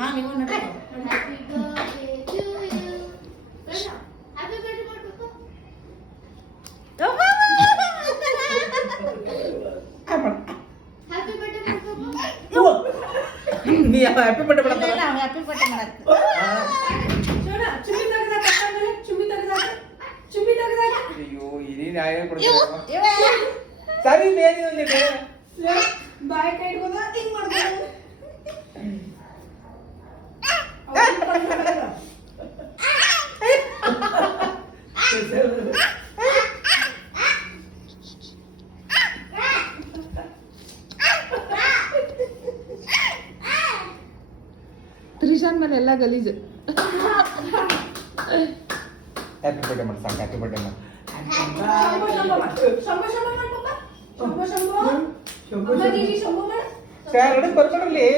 ಹಾ ನೀವು ನೋಡಿ happy birthday to you happy birthday ಮಾಡ್ಬೇಕು ಹ್ಯಾಪಿ ಬರ್ತ್ಡೇ ಮಾಡ್ಬೇಕು ನೀ ಹ್ಯಾಪಿ ಬರ್ತ್ಡೇ ಇಲ್ಲ ಮಾಡಲ್ಲ ನಾವು ಹ್ಯಾಪಿ ಬರ್ತ್ಡೇ ಮಾಡಕ್ಕೆ ಅಯ್ಯೋ ಇದೇ ನ್ಯಾಯ ಕೊಡ್ತೀರಾ ಸರಿ ಬೇರೆ ಬಾಯ್ ಕೈ ಇಟ್ಕೊಂಡ ಹಿಂಗ್ ಮಾಡ್ತಾರೆ ತ್ರಿಶಾನ್ ಮೇಲೆ ಎಲ್ಲ ಗಲೀಜು ಹ್ಯಾಪಿ ಬರ್ತ್ಡೇ ಮಾಡಿ ಸಾಕು ಹ್ಯಾಪಿ ಬರ್ತ್ಡೇ ಮಾಡಿ ಶಂಭೋ ಶಂಭೋ ಮಾಡ್ಕೊಪ್ಪ ಶಂಭೋ ಶಂಭೋ ಅಮ್ಮಗೆ ಶಂಭೋ ಮಾಡ ಸರ್ ನೋಡಿ ಬರ್ಕೊಡ್ಲಿ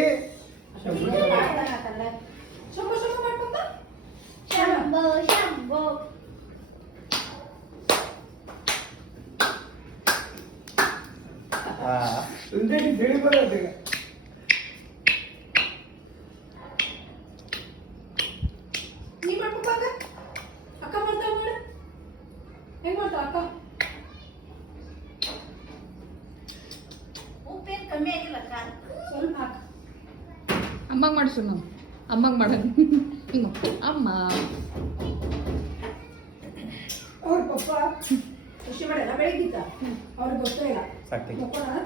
ಶಂಭೋ ಶಂಭೋ ಮಾಡ್ಕೊಪ್ಪ ಶಂಭೋ ಶಂಭೋ ಹಾ ನೀ ಮಾಡ್ಕೊಪ್ಪ ಅಕ್ಕ ಮಾಡ್ತಾಳ ನೋಡು ಹೆಂಗ್ ಮಾಡ್ತಾಳ ಅಕ್ಕ ಉಪ್ಪೇನು ಕಮ್ಮಿ ಆಗಿಲ್ಲ ಕಾಲ ಸ್ವಲ್ಪ ಹಾಕ ಅಮ್ಮಂಗೆ ಮಾಡಿಸು ನಾವು ಅಮ್ಮಂಗೆ ಮಾಡೋಣ ಹಿಂಗ ಅಮ್ಮ ಅವ್ರ ಪಪ್ಪ ಖುಷಿ ಮಾಡಿಲ್ಲ ಬೆಳಗಿದ್ದ ಅವ್ರಿಗೆ ಗೊತ್ತೇ ಇಲ್ಲ ಸಾಕು ಮಕ್ಕೋಣ